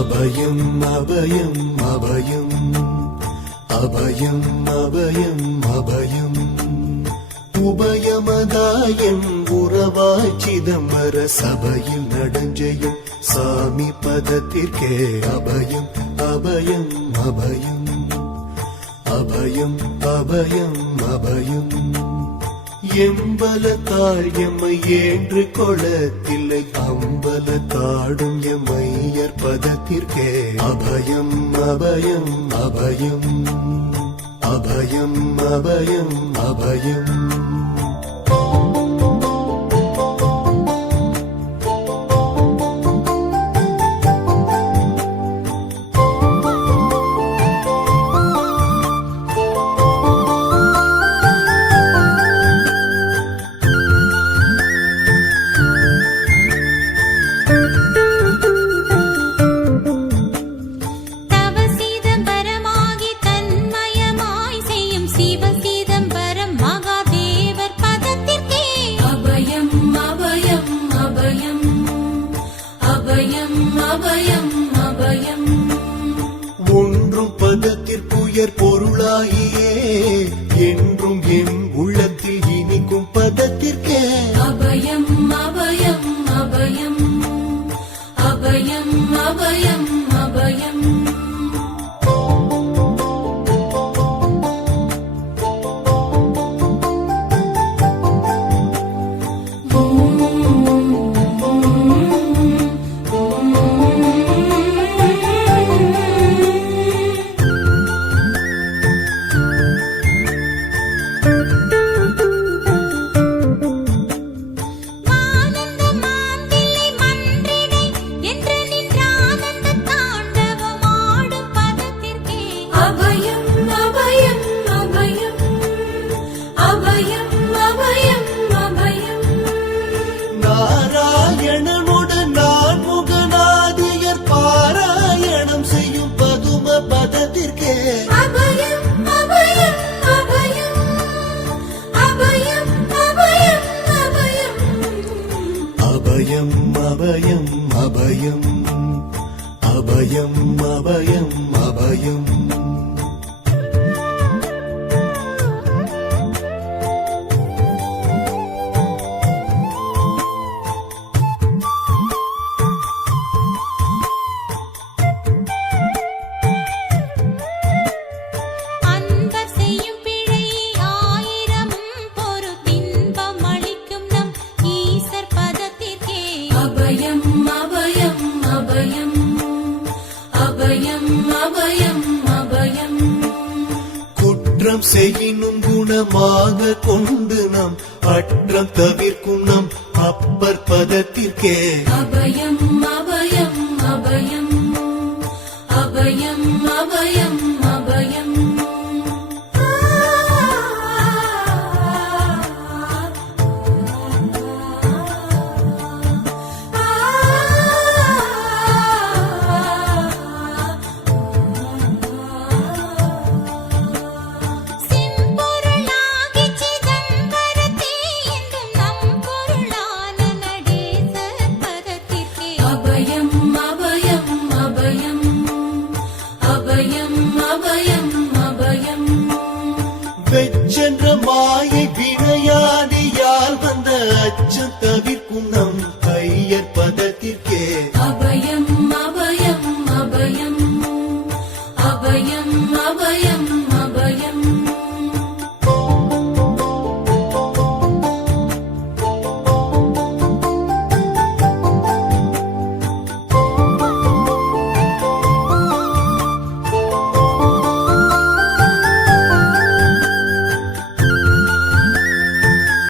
அபயம் அபயம் அபயம் அபயம் அபயம் அபயம் உபயமதாயம் உறவாய் சிதம்பர சபையில் நடஞ்செய்யும் சாமி பதத்திற்கே அபயம் அபயம் அபயம் அபயம் அபயம் அபயம் எம்பலத்தாள் எம்மை ஏன்று கொளத்தில்லை அம்பலத்தாடும் எம்மையர் பதத்திற்கே அபயம் அபயம் அபயம் அபயம் அபயம் அபயம் ஒன்றும் பதத்திற்குயர் பொருளாகியே என்றும் என் உள்ளத்தில் இனிக்கும் பதத்திற்கே அபயம் அபயம் அபயம் அபயம் அபயம் அபயம் நாராயணனுடன் நான் முகநாதியர் பாராயணம் செய்யும் பதும பதத்திற்கே அபயம் அபயம் அபயம் அபயம் அபயம் அபயம் அபயம் அபயம் அபயம் அபயம் அபயம் அபயம் குற்றம் செய்யினும் குணமாக கொண்டு நாம் அற்றம் தவிர்க்கும் நம் அப்பர் பதத்திற்கே அபயம் அபயம் அபயம் அபயம் அபயம் அபயம் வெச்சென்ற மாயை வினை